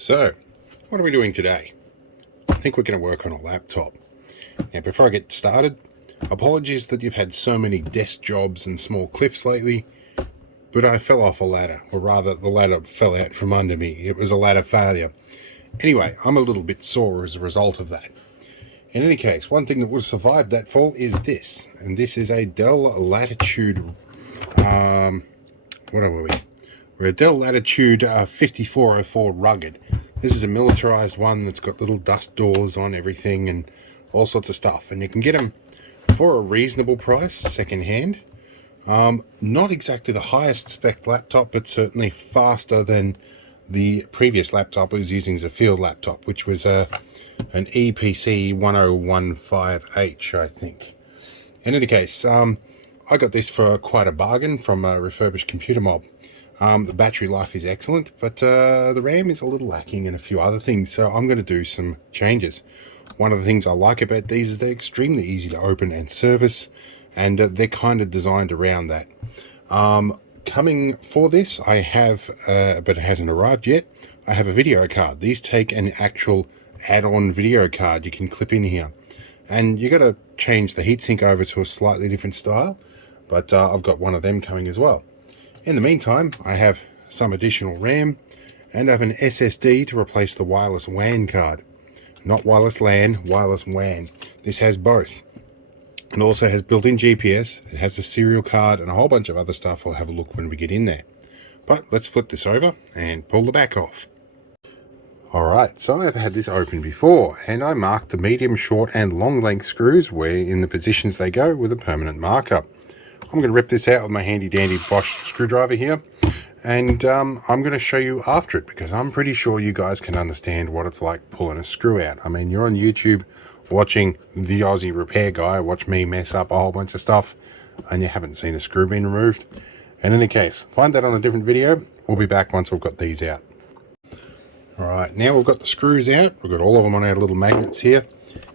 So, what are we doing today? I think we're going to work on a laptop. Now, before I get started, apologies that you've had so many desk jobs and small clips lately, but I fell off a ladder, or rather, the ladder fell out from under me. It was a ladder failure. Anyway, I'm a little bit sore as a result of that. In any case, one thing that would have survived that fall is this, and this is a Dell Latitude, what are we? We're a Dell Latitude 5404 rugged. This is a militarized one that's got little dust doors on everything and all sorts of stuff. And you can get them for a reasonable price, secondhand. Not exactly the highest spec laptop, but certainly faster than the previous laptop I was using as a field laptop, which was an EPC 1015H, I think. In any case, I got this for quite a bargain from a refurbished computer mob. The battery life is excellent, but the RAM is a little lacking and a few other things, so I'm going to do some changes. One of the things I like about these is they're extremely easy to open and service, and they're kind of designed around that. Coming for this, I have, but it hasn't arrived yet, I have a video card. These take an actual add-on video card you can clip in here. And you got to change the heatsink over to a slightly different style, but I've got one of them coming as well. In the meantime, I have some additional RAM, and I have an SSD to replace the wireless WAN card. Not wireless LAN, wireless WAN. This has both. It also has built-in GPS, it has a serial card, and a whole bunch of other stuff. We'll have a look when we get in there. But let's flip this over and pull the back off. Alright, so I've had this open before, and I marked the medium, short, and long length screws where in the positions they go with a permanent marker. I'm going to rip this out with my handy dandy Bosch screwdriver here, and I'm going to show you after it, because I'm pretty sure you guys can understand what it's like pulling a screw out. I mean, you're on YouTube watching the Aussie repair guy watch me mess up a whole bunch of stuff, and you haven't seen a screw being removed. In any case, find that on a different video. We'll be back once we've got these out. Alright, now we've got the screws out. We've got all of them on our little magnets here.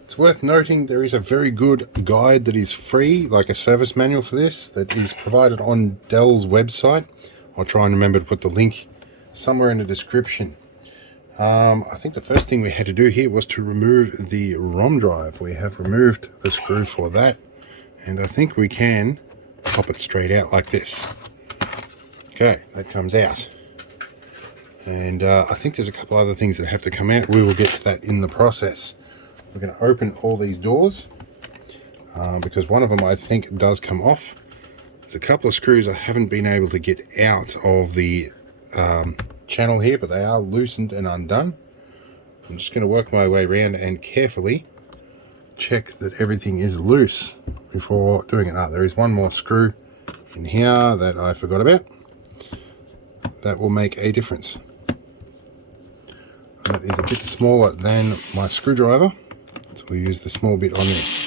It's worth noting there is a very good guide that is free, like a service manual for this, that is provided on Dell's website. I'll try and remember to put the link somewhere in the description. I think the first thing we had to do here was to remove the ROM drive. We have removed the screw for that, and I think we can pop it straight out like this. Okay, that comes out. And I think there's a couple other things that have to come out. We will get to that in the process. We're going to open all these doors because one of them I think does come off. There's a couple of screws I haven't been able to get out of the channel here, but they are loosened and undone. I'm just going to work my way around and carefully check that everything is loose before doing it. There is one more screw in here that I forgot about. That will make a difference. That is a bit smaller than my screwdriver, so we'll use the small bit on this.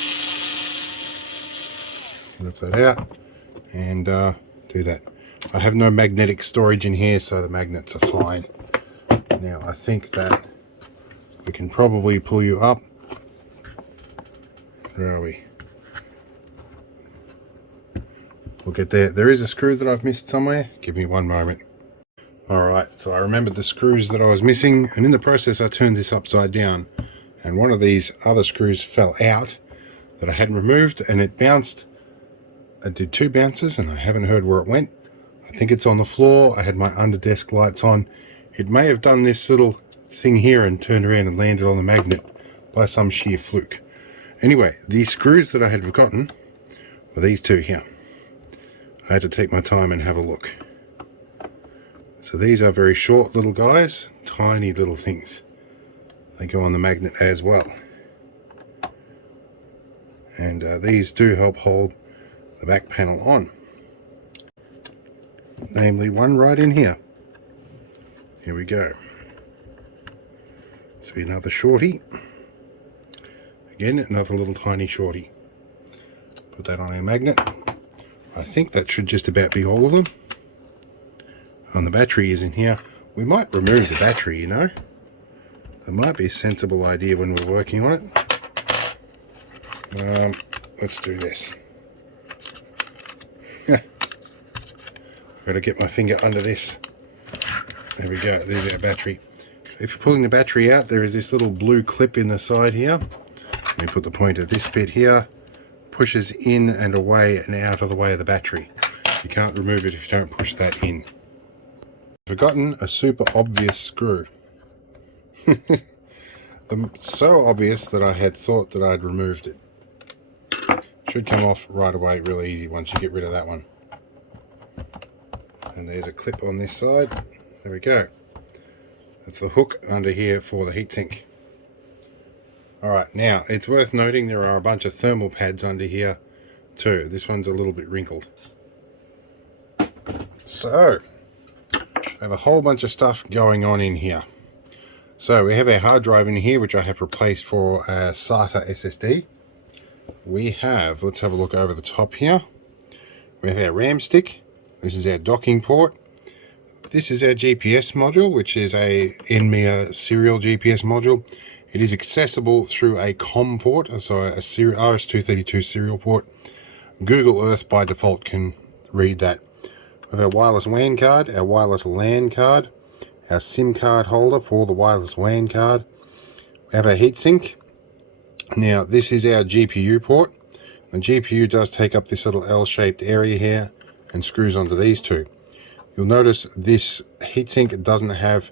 Rip that out and do that. I have no magnetic storage in here, so the magnets are fine. Now I think that we can probably pull you up. Where are we? We'll get there. There is a screw that I've missed somewhere. Give me one moment. Alright, so I remembered the screws that I was missing, and in the process I turned this upside down, and one of these other screws fell out that I hadn't removed, and it bounced. I did two bounces and I haven't heard where it went. I think it's on the floor. I had my under desk lights on. It may have done this little thing here and turned around and landed on the magnet by some sheer fluke. Anyway, the screws that I had forgotten were these two here. I had to take my time and have a look. So these are very short little guys, tiny little things. They go on the magnet as well. And these do help hold the back panel on. Namely one right in here. Here we go. This will be another shorty. Again, another little tiny shorty. Put that on our magnet. I think that should just about be all of them. And the battery is in here. We might remove the battery, you know. That might be a sensible idea when we're working on it. Let's do this. I've got to get my finger under this. There we go, there's our battery. if you're pulling the battery out, there is this little blue clip in the side here. Let me put the point of this bit here. Pushes in and away and out of the way of the battery. You can't remove it if you don't push that in. Forgotten a super obvious screw. So obvious that I had thought that I'd removed it. Should come off right away really easy once you get rid of that one. And there's a clip on this side. There we go. That's the hook under here for the heatsink. Alright, now it's worth noting there are a bunch of thermal pads under here too. This one's a little bit wrinkled. So, I have a whole bunch of stuff going on in here. So we have our hard drive in here, which I have replaced for a SATA SSD. We have, let's have a look over the top here. We have our RAM stick. This is our docking port. This is our GPS module, which is a NMEA serial GPS module. It is accessible through a COM port, so a RS-232 serial port. Google Earth by default can read that. We have our wireless WAN card, our wireless LAN card, our SIM card holder for the wireless WAN card. We have our heatsink. Now this is our GPU port. The GPU does take up this little L-shaped area here and screws onto these two. You'll notice this heatsink doesn't have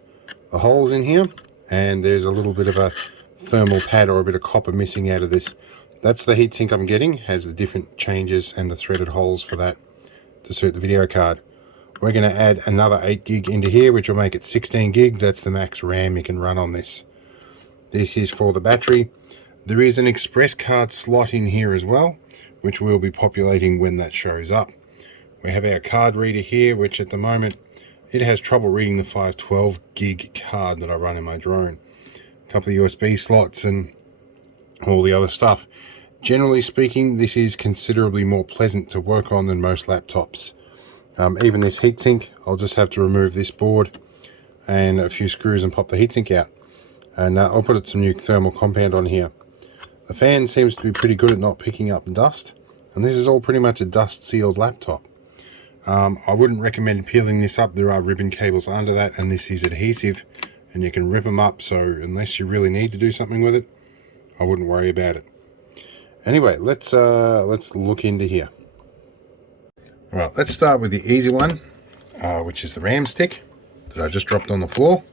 the holes in here, and there's a little bit of a thermal pad or a bit of copper missing out of this. That's the heatsink I'm getting, has the different changes and the threaded holes for that to suit the video card. We're going to add another 8 gig into here, which will make it 16 gig. That's the max RAM you can run on this. This is for the battery. There is an express card slot in here as well, which we'll be populating when that shows up. We have our card reader here, which at the moment it has trouble reading the 512 gig card that I run in my drone. A couple of USB slots and all the other stuff. Generally speaking, this is considerably more pleasant to work on than most laptops. Even this heatsink, I'll just have to remove this board and a few screws and pop the heatsink out. And I'll put some new thermal compound on here. The fan seems to be pretty good at not picking up dust, and this is all pretty much a dust sealed laptop. I wouldn't recommend peeling this up. There are ribbon cables under that, and this is adhesive and you can rip them up, so unless you really need to do something with it, I wouldn't worry about it. Anyway, let's look into here. All right, let's start with the easy one, which is the RAM stick that I just dropped on the floor,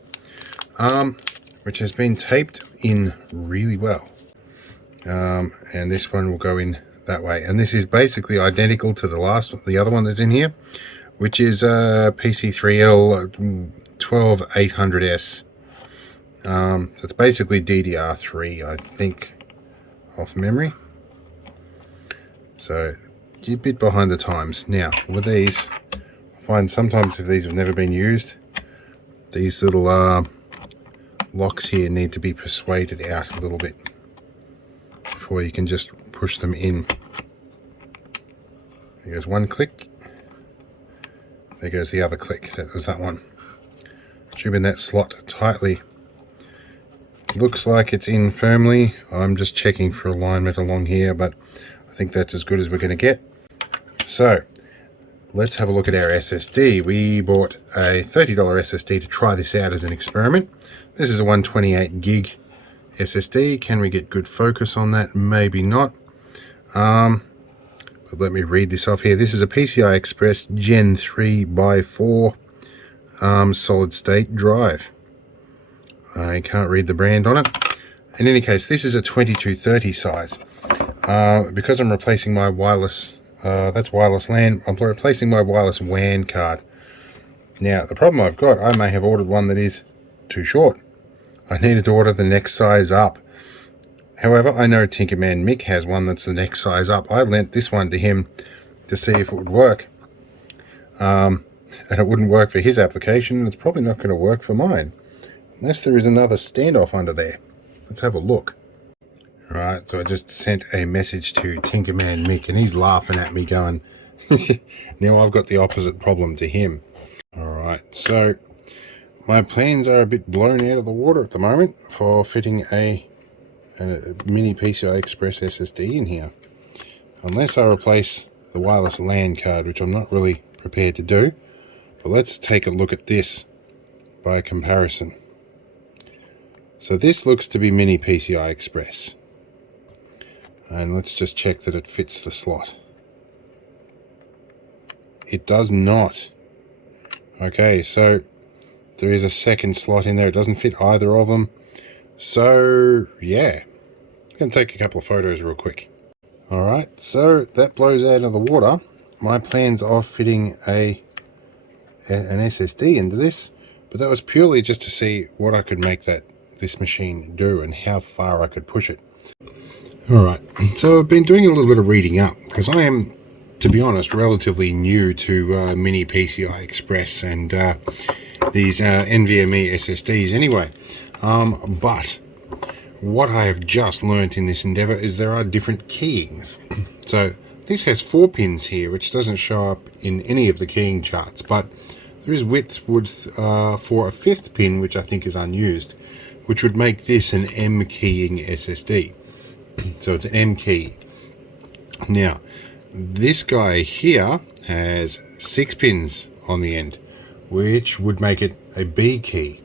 which has been taped in really well. And this one will go in that way, and this is basically identical to the other one that's in here, which is PC3L 12800S. So it's basically DDR3, I think, off memory. So a bit behind the times. Now with these, I find sometimes if these have never been used, these little locks here need to be persuaded out a little bit before you can just push them in. There goes one click. There goes the other click. That was that one. Tube in that slot tightly. Looks like it's in firmly. I'm just checking for alignment along here, but I think that's as good as we're going to get. So let's have a look at our SSD. We bought a $30 SSD to try this out as an experiment. This is a 128 gig SSD. Can we get good focus on that? Maybe not. But let me read this off here. This is a PCI Express Gen 3x4 solid state drive. I can't read the brand on it. In any case, this is a 2230 size. Because I'm replacing my wireless, that's wireless LAN, I'm replacing my wireless WAN card. Now, the problem I've got, I may have ordered one that is too short. I needed to order the next size up. However, I know Tinkerman Mick has one that's the next size up. I lent this one to him to see if it would work. And it wouldn't work for his application, and it's probably not going to work for mine. Unless there is another standoff under there. Let's have a look. Alright, so I just sent a message to Tinkerman Mick, and he's laughing at me going, now I've got the opposite problem to him. Alright, so my plans are a bit blown out of the water at the moment for fitting a mini PCI Express SSD in here. Unless I replace the wireless LAN card, which I'm not really prepared to do. But let's take a look at this by comparison. So this looks to be Mini PCI Express. And let's just check that it fits the slot. It does not. Okay, so there is a second slot in there. It doesn't fit either of them. So, yeah. I'm going to take a couple of photos real quick. Alright, so that blows out of the water. My plans are fitting an SSD into this, but that was purely just to see what I could make this machine do and how far I could push it. Alright, so I've been doing a little bit of reading up, because I am, to be honest, relatively new to Mini PCI Express and these NVMe SSDs anyway. But what I have just learnt in this endeavour is there are different keyings. So this has 4 pins here, which doesn't show up in any of the keying charts, but there is width for a 5th pin, which I think is unused, which would make this an M keying SSD. So it's an M key. Now, this guy here has 6 pins on the end, which would make it a B key.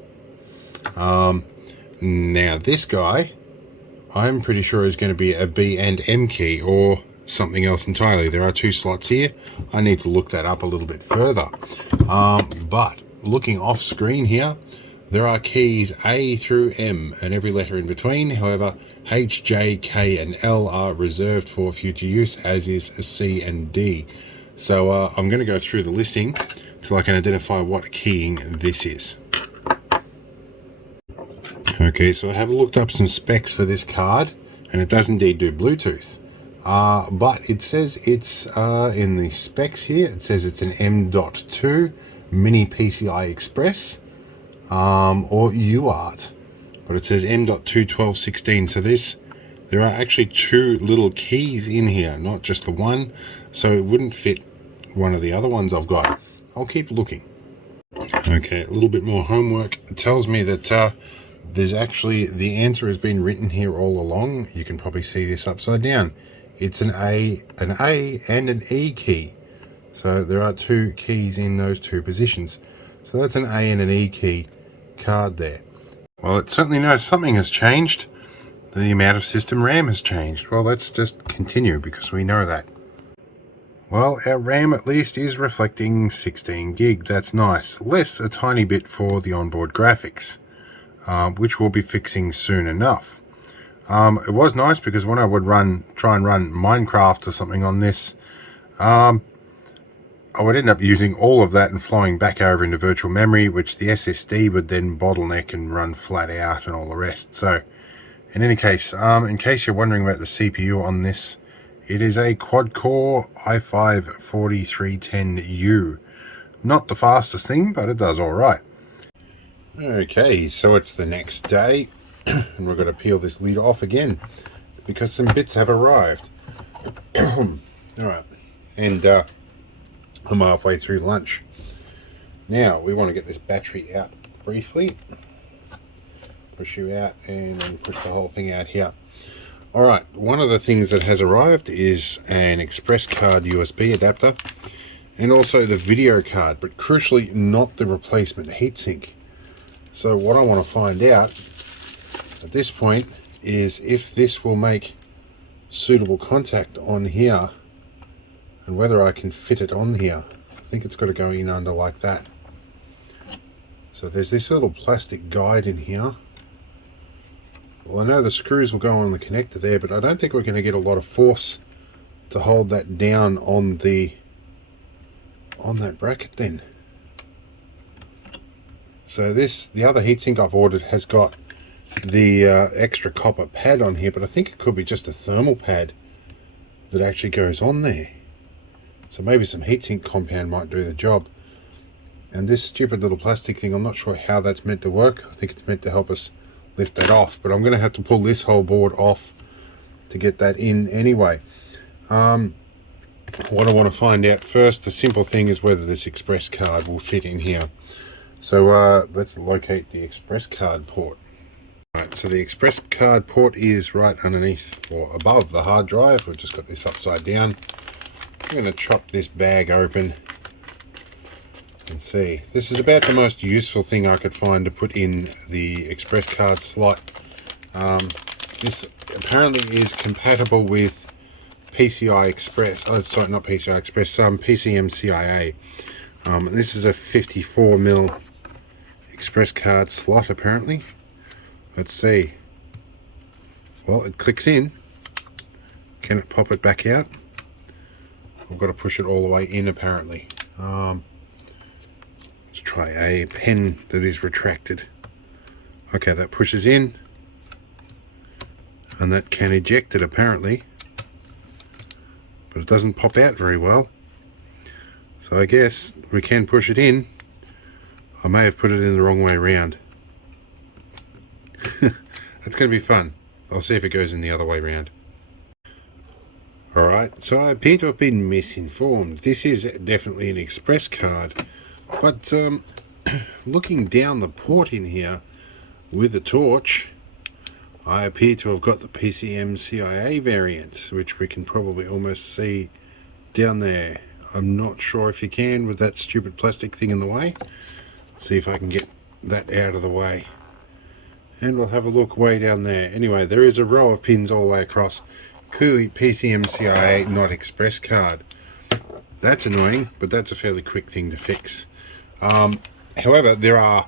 Now this guy, I'm pretty sure is going to be a B and M key or something else entirely. There are 2 slots here. I need to look that up a little bit further. But looking off screen here, there are keys A through M and every letter in between. However, H, J, K and L are reserved for future use, as is C and D. So I'm going to go through the listing till I can identify what keying this is. Okay, so I have looked up some specs for this card, and it does indeed do Bluetooth. But it says it's, in the specs here, it says it's an M.2 Mini PCI Express, or UART. But it says M.2 1216, so there are actually 2 little keys in here, not just the one, so it wouldn't fit one of the other ones I've got. I'll keep looking. Okay, a little bit more homework. It tells me that there's actually, the answer has been written here all along. You can probably see this upside down. It's an A and an E key. So there are 2 keys in those 2 positions. So that's an A and an E key card there. Well, it certainly knows something has changed. The amount of system RAM has changed. Well, let's just continue because we know that. Well, our RAM at least is reflecting 16 gig. That's nice. Less a tiny bit for the onboard graphics, which we'll be fixing soon enough. It was nice because when I would try and run Minecraft or something on this, I would end up using all of that and flowing back over into virtual memory, which the SSD would then bottleneck and run flat out and all the rest. So in any case, in case you're wondering about the CPU on this, it is a quad-core i5 4310U. Not the fastest thing, but it does all right. Okay, so it's the next day, and we're going to peel this lid off again because some bits have arrived. All right, and I'm halfway through lunch. Now we want to get this battery out briefly. Push you out and then push the whole thing out here. All right, one of the things that has arrived is an express card USB adapter and also the video card, but crucially not the replacement heatsink. So what I want to find out at this point is if this will make suitable contact on here and whether I can fit it on here. I think it's got to go in under like that. So there's this little plastic guide in here. Well, I know the screws will go on the connector there, but I don't think we're going to get a lot of force to hold that down on that bracket then. So the other heatsink I've ordered has got the extra copper pad on here, but I think it could be just a thermal pad that actually goes on there. So maybe some heatsink compound might do the job. And this stupid little plastic thing, I'm not sure how that's meant to work. I think it's meant to help us lift that off, but I'm going to have to pull this whole board off to get that in anyway. What I want to find out first, the simple thing is whether this express card will fit in here. So let's locate the express card port. Right, so the express card port is right underneath or above the hard drive. We've just got this upside down. I'm going to chop this bag open Let's see. This is about the most useful thing I could find to put in the express card slot. This apparently is compatible with PCI Express. Oh, sorry, not PCI Express. PCMCIA. This is a 54mm express card slot apparently. Let's see. Well, it clicks in. Can it pop it back out? I've got to push it all the way in apparently. Let's try a pen that is retracted. Okay, that pushes in. And that can eject it apparently. But it doesn't pop out very well. So I guess we can push it in. I may have put it in the wrong way around. That's going to be fun. I'll see if it goes in the other way around. Alright, so I appear to have been misinformed. This is definitely an express card. But looking down the port in here with the torch, I appear to have got the PCMCIA variant, which we can probably almost see down there. I'm not sure if you can with that stupid plastic thing in the way. Let's see if I can get that out of the way. And we'll have a look way down there. Anyway, there is a row of pins all the way across. Clearly PCMCIA, not express card. That's annoying, but that's a fairly quick thing to fix. However, there are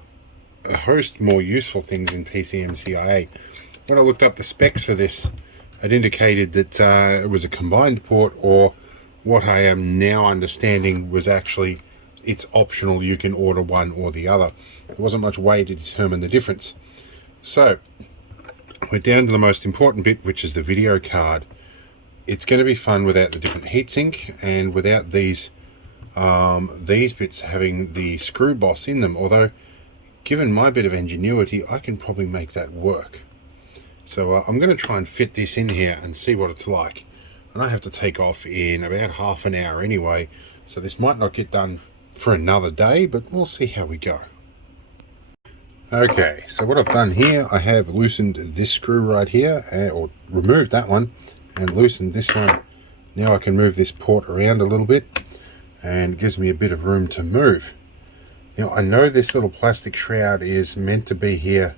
a host more useful things in PCMCIA. When I looked up the specs for this, it indicated that it was a combined port, or what I am now understanding was actually it's optional. You can order one or the other. There wasn't much way to determine the difference. So we're down to the most important bit, which is the video card. It's going to be fun without the different heatsink and without these bits having the screw boss in them, although given my bit of ingenuity I can probably make that work. So I'm going to try and fit this in here and see what it's like, and I have to take off in about half an hour anyway, so this might not get done for another day, but we'll see how we go. Okay, so what I've done here, I have loosened this screw right here, or removed that one and loosened this one. Now I can move this port around a little bit and it gives me a bit of room to move. Now I know this little plastic shroud is meant to be here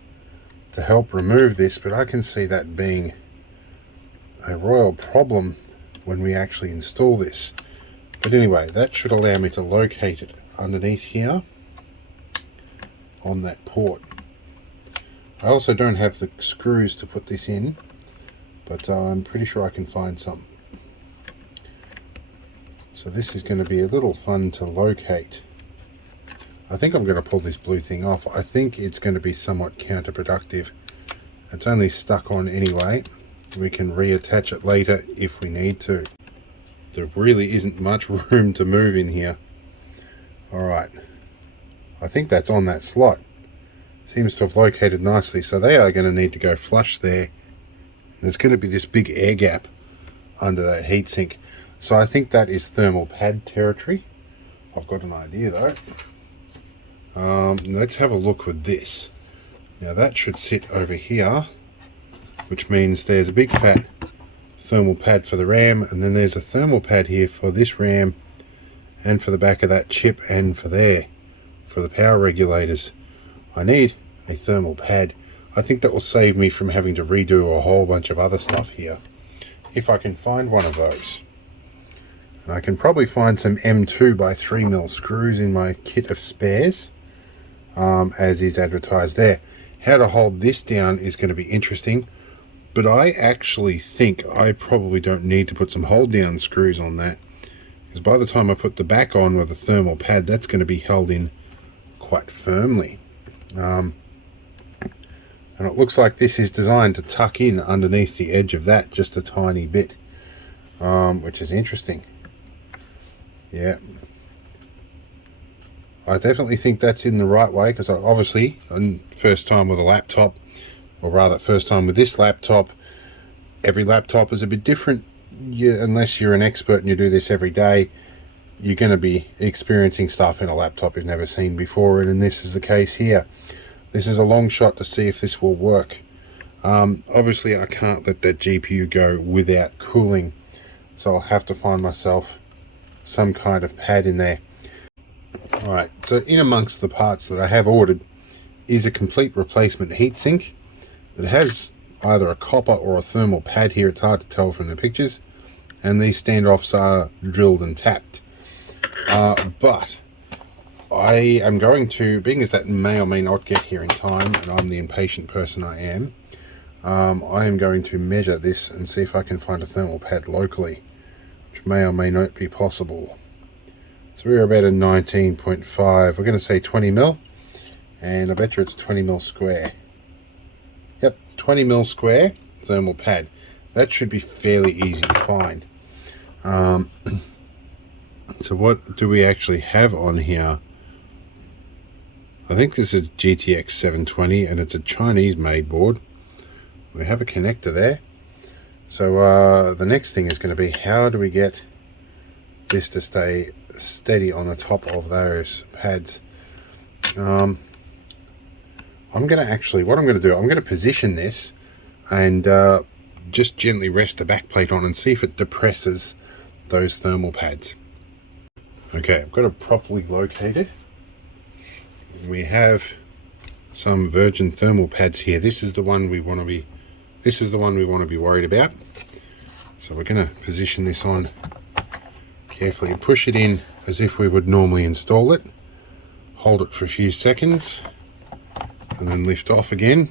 to help remove this, but I can see that being a royal problem when we actually install this. But anyway, that should allow me to locate it underneath here on that port. I also don't have the screws to put this in, but I'm pretty sure I can find some. So this is going to be a little fun to locate. I think I'm going to pull this blue thing off. I think it's going to be somewhat counterproductive. It's only stuck on anyway. We can reattach it later if we need to. There really isn't much room to move in here. Alright, I think that's on that slot. Seems to have located nicely, so they are going to need to go flush there. There's going to be this big air gap under that heatsink. So I think that is thermal pad territory. I've got an idea though. Let's have a look with this. Now that should sit over here, which means there's a big fat thermal pad for the RAM, and then there's a thermal pad here for this RAM and for the back of that chip and for there, for the power regulators. I need a thermal pad. I think that will save me from having to redo a whole bunch of other stuff here, if I can find one of those. And I can probably find some M2 by 3mm screws in my kit of spares, as is advertised there. How to hold this down is going to be interesting, but I actually think I probably don't need to put some hold down screws on that, because by the time I put the back on with a thermal pad, that's going to be held in quite firmly. And it looks like this is designed to tuck in underneath the edge of that just a tiny bit, which is interesting. Yeah, I definitely think that's in the right way, because obviously first time with a laptop, or rather first time with this laptop. Every laptop is a bit different. Unless you're an expert and you do this every day, you're going to be experiencing stuff in a laptop you've never seen before, and this is the case here. This is a long shot to see if this will work. Obviously I can't let that GPU go without cooling, so I'll have to find myself some kind of pad in there. Alright, so in amongst the parts that I have ordered is a complete replacement heatsink that has either a copper or a thermal pad here. It's hard to tell from the pictures, and these standoffs are drilled and tapped. But I am going to, being as that may or may not get here in time, and I'm the impatient person I am going to measure this and see if I can find a thermal pad locally, which may or may not be possible. So we're about a 19.5, we're going to say 20 mil, and I bet you it's 20 mil square. Yep, 20 mil square thermal pad. That should be fairly easy to find. So what do we actually have on here? I think this is GTX 720 and it's a Chinese made board. We have a connector there. So the next thing is going to be, how do we get this to stay steady on the top of those pads? I'm going to actually, what I'm going to do, I'm going to position this and just gently rest the back plate on and see if it depresses those thermal pads. Okay, I've got it properly located. We have some virgin thermal pads here. This is the one we want to be, worried about. So we're going to position this on carefully and push it in as if we would normally install it. Hold it for a few seconds and then lift off again.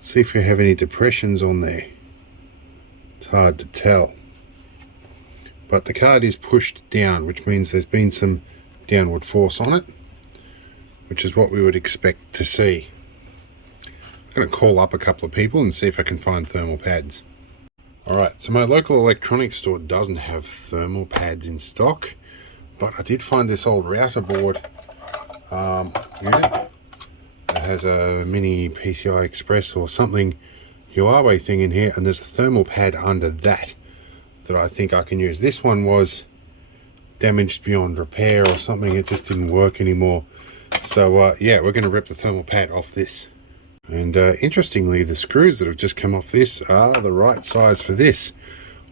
See if we have any depressions on there. It's hard to tell. But the card is pushed down, which means there's been some downward force on it, which is what we would expect to see. I'm going to call up a couple of people and see if I can find thermal pads. Alright, so my local electronics store doesn't have thermal pads in stock, but I did find this old router board unit. It has a mini PCI Express or something Huawei thing in here, and there's a thermal pad under that I think I can use. This one was damaged beyond repair or something. It just didn't work anymore. So yeah, we're going to rip the thermal pad off this. And interestingly, the screws that have just come off this are the right size for this.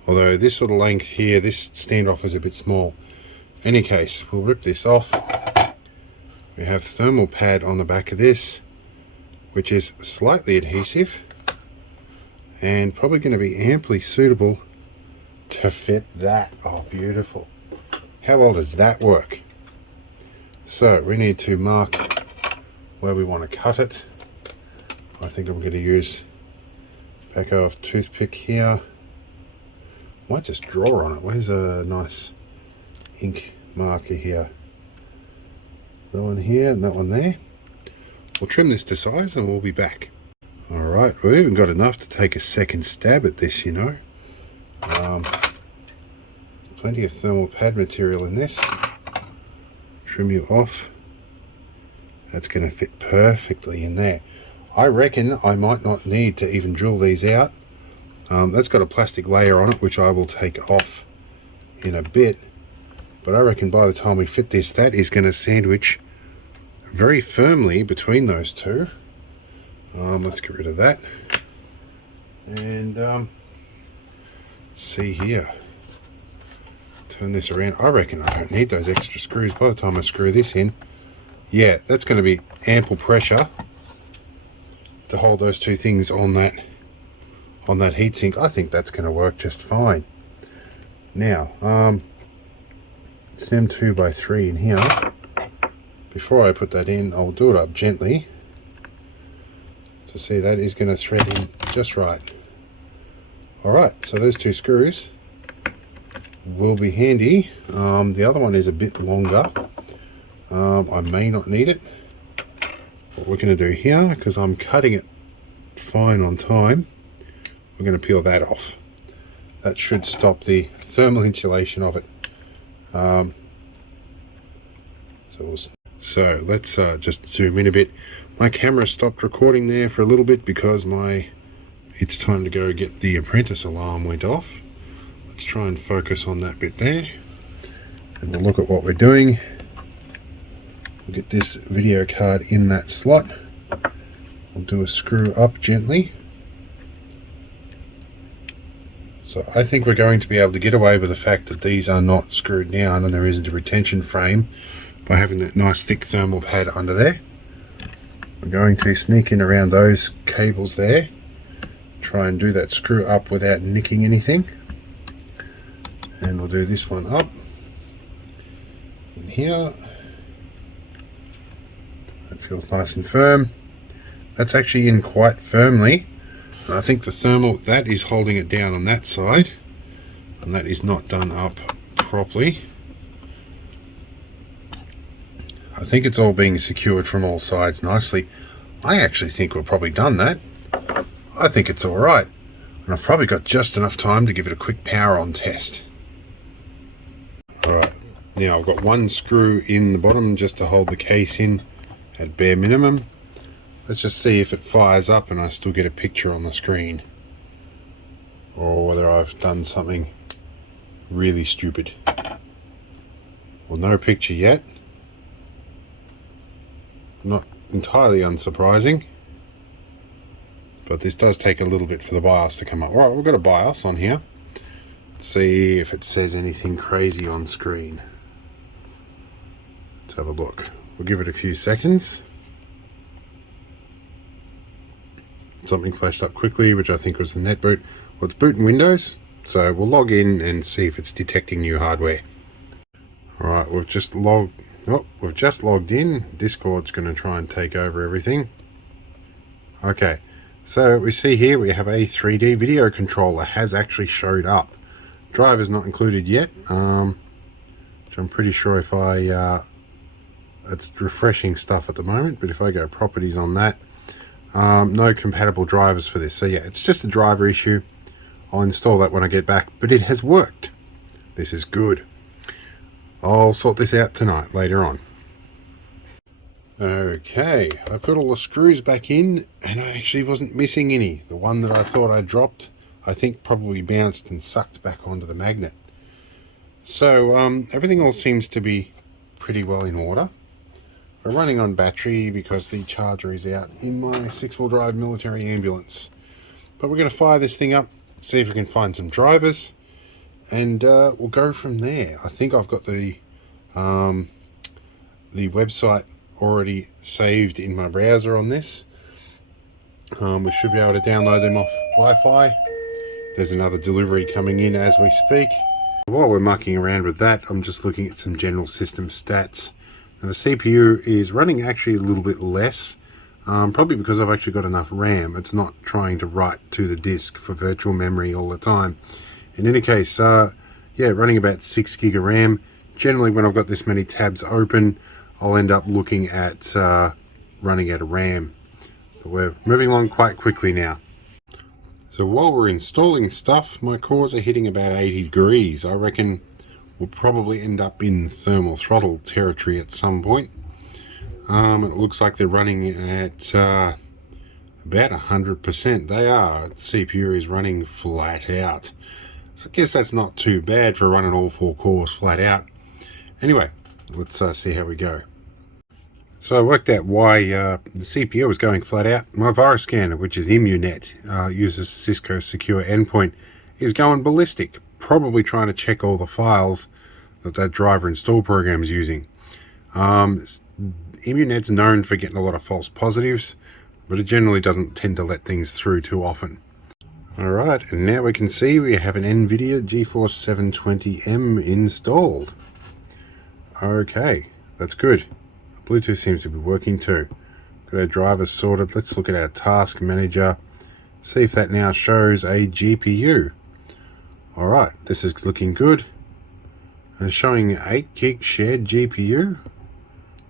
Although this sort of length here, this standoff is a bit small. In any case, we'll rip this off. We have thermal pad on the back of this, which is slightly adhesive and probably going to be amply suitable to fit that. Oh, beautiful. How well does that work? So we need to mark where we want to cut it. I think I'm going to use back of toothpick here. Might just draw on it. Where's a nice ink marker here? That one here and that one there. We'll trim this to size and we'll be back. Alright, we've even got enough to take a second stab at this, you know. Plenty of thermal pad material in this. Trim you off. That's going to fit perfectly in there. I reckon I might not need to even drill these out. That's got a plastic layer on it, which I will take off in a bit. But I reckon by the time we fit this, that is going to sandwich very firmly between those two. Let's get rid of that. And see here. Turn this around. I reckon I don't need those extra screws by the time I screw this in. Yeah, that's going to be ample pressure to hold those two things on that heatsink. I think that's going to work just fine. Now, it's an M2x3 in here. Before I put that in, I'll do it up gently to see that is going to thread in just right. Alright, so those two screws will be handy. The other one is a bit longer. I may not need it. What we're going to do here, because I'm cutting it fine on time, we're going to peel that off. That should stop the thermal insulation of it. So let's just zoom in a bit. My camera stopped recording there for a little bit because it's time to go get the apprentice alarm went off. Let's try and focus on that bit there, and we'll look at what we're doing. We'll get this video card in that slot. We'll do a screw up gently. So I think we're going to be able to get away with the fact that these are not screwed down and there isn't a retention frame by having that nice thick thermal pad under there. I'm going to sneak in around those cables there, try and do that screw up without nicking anything, and we'll do this one up in here. That feels nice and firm. That's actually in quite firmly. I think the thermal, that is holding it down on that side, and that is not done up properly. I think it's all being secured from all sides nicely. I actually think we've probably done that. I think it's all right, and I've probably got just enough time to give it a quick power on test. All right, now I've got one screw in the bottom just to hold the case in at bare minimum. Let's just see if it fires up and I still get a picture on the screen, or whether I've done something really stupid. Well, no picture yet. Not entirely unsurprising, but this does take a little bit for the BIOS to come up. All right, we've got a BIOS on here. Let's see if it says anything crazy on screen. Let's have a look. We'll give it a few seconds. Something flashed up quickly, which I think was the net boot. Well, it's booting Windows, so we'll log in and see if it's detecting new hardware. All right, we've just logged in. Discord's going to try and take over everything. Okay, so we see here we have a 3D video controller has actually showed up. Driver's not included yet, which I'm pretty sure if I it's refreshing stuff at the moment, but if I go properties on that, no compatible drivers for this. So yeah, it's just a driver issue. I'll install that when I get back, but it has worked. This is good. I'll sort this out tonight, later on. Okay, I put all the screws back in, and I actually wasn't missing any. The one that I thought I dropped, I think probably bounced and sucked back onto the magnet. So everything all seems to be pretty well in order. We're running on battery because the charger is out in my 6-wheel drive military ambulance. But we're going to fire this thing up, see if we can find some drivers, and we'll go from there. I think I've got the website already saved in my browser on this. We should be able to download them off Wi-Fi. There's another delivery coming in as we speak. While we're mucking around with that, I'm just looking at some general system stats. And the CPU is running actually a little bit less, probably because I've actually got enough RAM. It's not trying to write to the disk for virtual memory all the time. In any case, yeah, running about 6 gig of RAM. Generally, when I've got this many tabs open, I'll end up looking at running out of RAM. But we're moving along quite quickly now. So while we're installing stuff, my cores are hitting about 80 degrees. I reckon we'll probably end up in thermal throttle territory at some point. It looks like they're running at about 100%. They are. The CPU is running flat out. So I guess that's not too bad for running all 4 cores flat out. Anyway, let's see how we go. So I worked out why the CPU was going flat out. My virus scanner, which is Immunet, uses Cisco Secure Endpoint, is going ballistic, probably trying to check all the files that driver install program is using. Immunet's known for getting a lot of false positives, but it generally doesn't tend to let things through too often. Alright, and now we can see we have an NVIDIA GeForce 720M installed. Okay, that's good. Bluetooth seems to be working too. Got our drivers sorted. Let's look at our task manager. See if that now shows a GPU. Alright, this is looking good. And it's showing 8 gig shared GPU,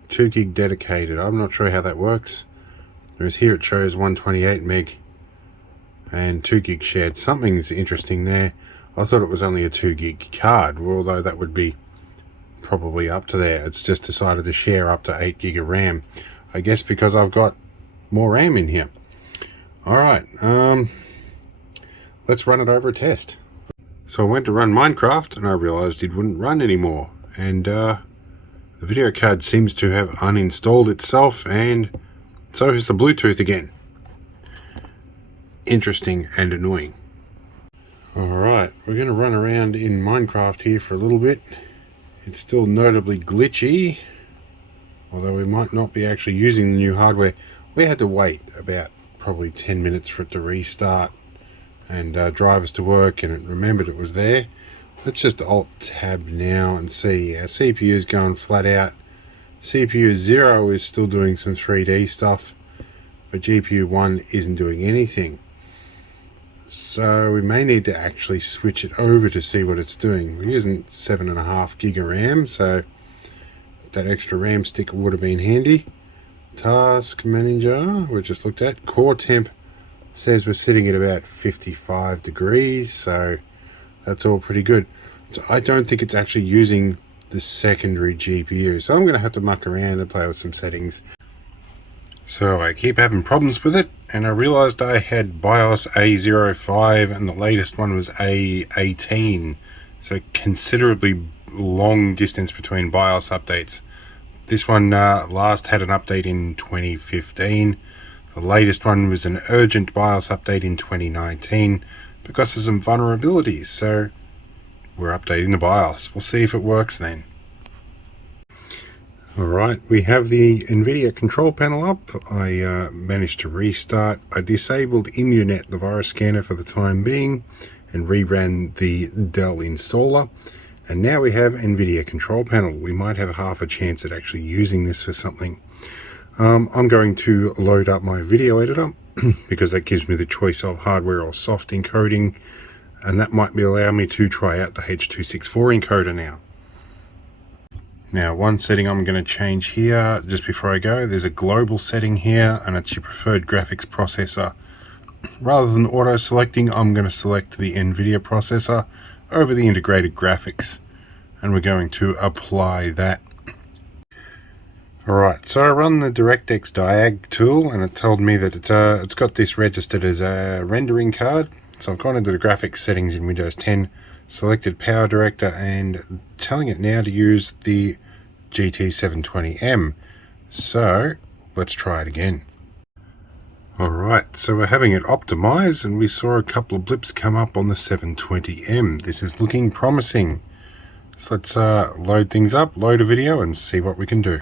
2 gig dedicated. I'm not sure how that works. Whereas here it shows 128 meg and 2 gig shared. Something's interesting there. I thought it was only a 2 gig card, although that would be probably up to there. It's just decided to share up to 8 gig of RAM. I guess because I've got more RAM in here. Alright, let's run it over a test. So I went to run Minecraft and I realized it wouldn't run anymore. And the video card seems to have uninstalled itself, and so has the Bluetooth again. Interesting and annoying. Alright, we're going to run around in Minecraft here for a little bit. It's still notably glitchy. although we might not be actually using the new hardware. We had to wait about probably 10 minutes for it to restart and drive us to work, and it remembered it was there. Let's just alt tab now and see. Our CPU is going flat out. CPU 0 is still doing some 3D stuff, but GPU 1 isn't doing anything. So we may need to actually switch it over to see what it's doing. We're using 7.5 gig of RAM, so that extra RAM stick would have been handy. Task manager, we just looked at. Core temp says we're sitting at about 55 degrees, so that's all pretty good. So I don't think it's actually using the secondary GPU, so I'm going to have to muck around and play with some settings. So I keep having problems with it, and I realized I had BIOS A05 and the latest one was A18, so considerably long distance between BIOS updates. This one last had an update in 2015. The latest one was an urgent BIOS update in 2019 because of some vulnerabilities, so we're updating the BIOS. We'll see if it works then. Alright, we have the NVIDIA control panel up. I managed to restart. I disabled Immunet, the virus scanner, for the time being, and reran the Dell installer. And now we have NVIDIA control panel. We might have half a chance at actually using this for something. I'm going to load up my video editor because that gives me the choice of hardware or soft encoding, and that might allow me to try out the H.264 encoder now. Now, one setting I'm going to change here just before I go, there's a global setting here, and it's your preferred graphics processor. Rather than auto selecting, I'm going to select the NVIDIA processor over the integrated graphics, and we're going to apply that. Alright, so I run the DirectX Diag tool, and it told me that it's got this registered as a rendering card. So I've gone into the graphics settings in Windows 10, selected Power Director, and telling it now to use the GT720M. So let's try it again. Alright, so we're having it optimize, and we saw a couple of blips come up on the 720M. This is looking promising. So let's load things up, load a video, and see what we can do.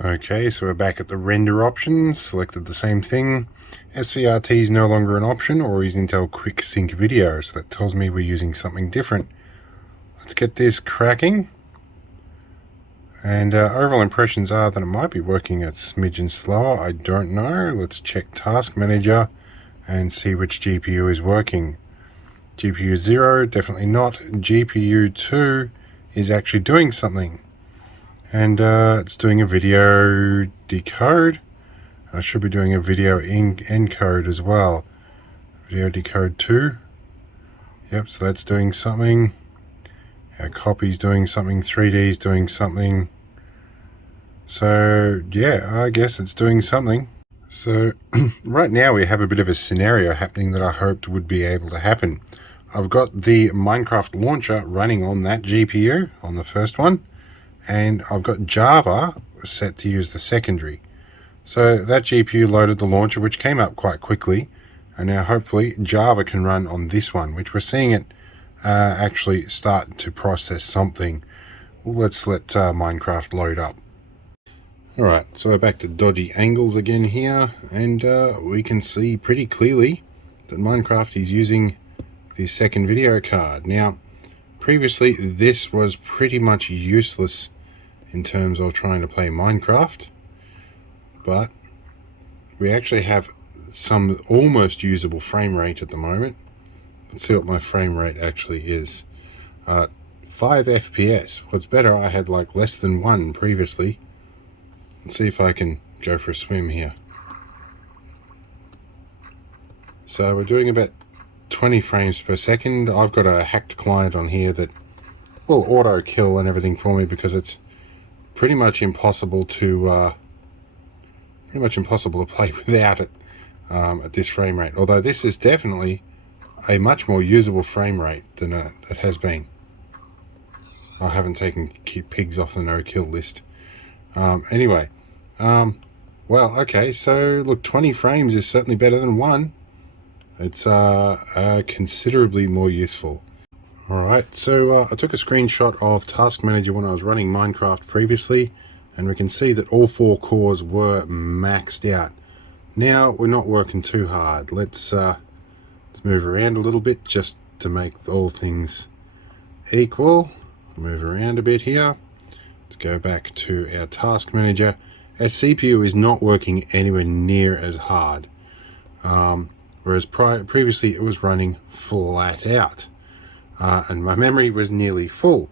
Okay, so we're back at the render options, selected the same thing. SVRT is no longer an option, or is Intel Quick Sync Video, so that tells me we're using something different. Let's get this cracking. And overall impressions are that it might be working a smidgen slower. I don't know. Let's check Task Manager and see which GPU is working. GPU 0, definitely not. GPU 2 is actually doing something. And it's doing a video decode. I should be doing a video encode as well. Video decode 2. Yep, so that's doing something. Our copy's doing something, 3D's doing something. So yeah, I guess it's doing something. So right now we have a bit of a scenario happening that I hoped would be able to happen. I've got the Minecraft launcher running on that GPU, on the first one, and I've got Java set to use the secondary. So that GPU loaded the launcher, which came up quite quickly, and now hopefully Java can run on this one, which we're seeing it actually start to process something. Let's let Minecraft load up. Alright, so we're back to dodgy angles again here, and we can see pretty clearly that Minecraft is using the second video card. Now, previously this was pretty much useless in terms of trying to play Minecraft, but we actually have some almost usable frame rate at the moment. Let's see what my frame rate actually is. 5 FPS. What's better, I had like less than 1 previously. Let's see if I can go for a swim here. So we're doing about 20 frames per second. I've got a hacked client on here that will auto kill and everything for me because it's pretty much impossible to play without it at this frame rate. Although this is definitely a much more usable frame rate than it has been. I haven't taken pigs off the no-kill list. Anyway, well, okay, so look, 20 frames is certainly better than 1. It's considerably more useful. Alright, so I took a screenshot of Task Manager when I was running Minecraft previously. and we can see that all 4 cores were maxed out. Now we're not working too hard. Let's move around a little bit just to make all things equal. Move around a bit here. Let's go back to our task manager. Our CPU is not working anywhere near as hard, whereas previously it was running flat out, and my memory was nearly full,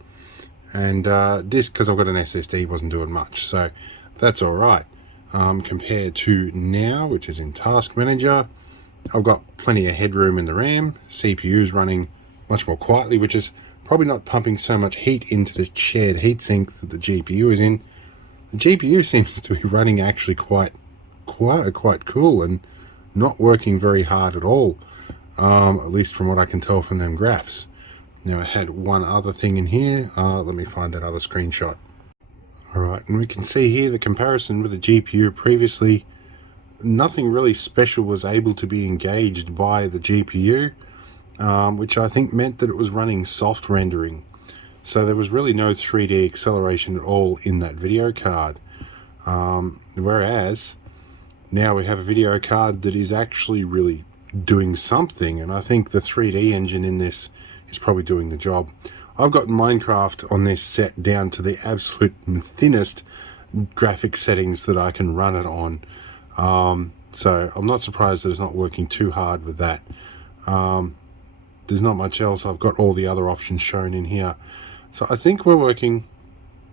and disk, because I've got an SSD, wasn't doing much, so that's all right. Compared to now, which is in task manager, I've got plenty of headroom in the RAM. CPU is running much more quietly, which is probably not pumping so much heat into the shared heatsink that the GPU is in. The GPU seems to be running actually quite cool and not working very hard at all, at least from what I can tell from them graphs. Now I had one other thing in here. Let me find that other screenshot. Alright, and we can see here the comparison with the GPU previously. Nothing really special was able to be engaged by the GPU, which I think meant that it was running soft rendering. So there was really no 3D acceleration at all in that video card. Whereas now we have a video card that is actually really doing something, and I think the 3D engine in this is probably doing the job. I've got Minecraft on this set down to the absolute thinnest graphic settings that I can run it on. So I'm not surprised that it's not working too hard with that. There's not much else. I've got all the other options shown in here. So I think we're working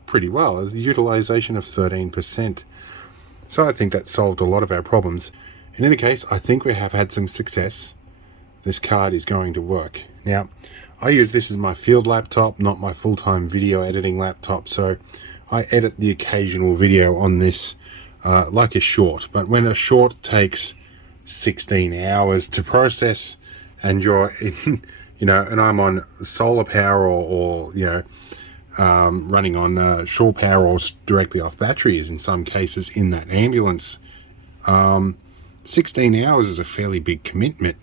pretty well. A utilization of 13%. So I think that solved a lot of our problems. In any case, I think we have had some success. This card is going to work. Now, I use this as my field laptop, not my full-time video editing laptop, so I edit the occasional video on this like a short. But when a short takes 16 hours to process, and you're in, and I'm on solar power or running on shore power or directly off batteries in some cases in that ambulance, 16 hours is a fairly big commitment.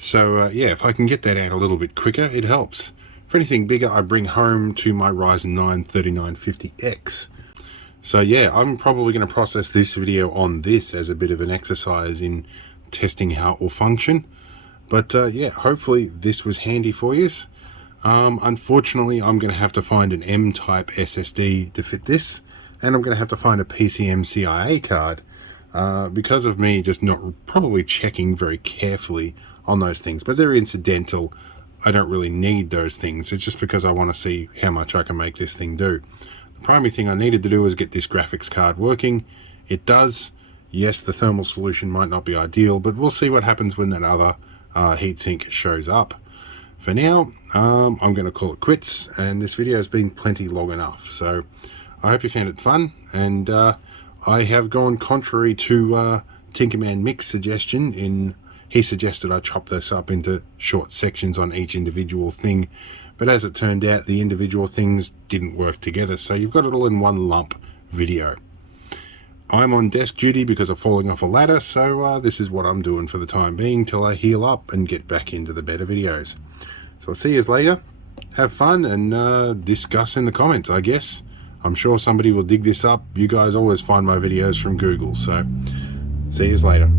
So yeah, if I can get that out a little bit quicker, it helps. For anything bigger, I bring home to my Ryzen 9 3950X. So yeah, I'm probably going to process this video on this as a bit of an exercise in testing how it will function. But yeah, hopefully this was handy for you. Unfortunately, I'm going to have to find an M-type SSD to fit this, and I'm going to have to find a PCMCIA card because of me just not probably checking very carefully on those things. But they're incidental. I don't really need those things. It's just because I want to see how much I can make this thing do. The primary thing I needed to do was get this graphics card working. It does. Yes, the thermal solution might not be ideal, but we'll see what happens when that other heatsink shows up. For now, I'm going to call it quits, and this video has been plenty long enough. So I hope you found it fun, and I have gone contrary to Tinkerman Mick's suggestion. He suggested I chop this up into short sections on each individual thing, but as it turned out, the individual things didn't work together, so you've got it all in one lump video. I'm on desk duty because of falling off a ladder, so this is what I'm doing for the time being till I heal up and get back into the better videos. So I'll see you later. Have fun and discuss in the comments, I guess. I'm sure somebody will dig this up. You guys always find my videos from Google, so see you later.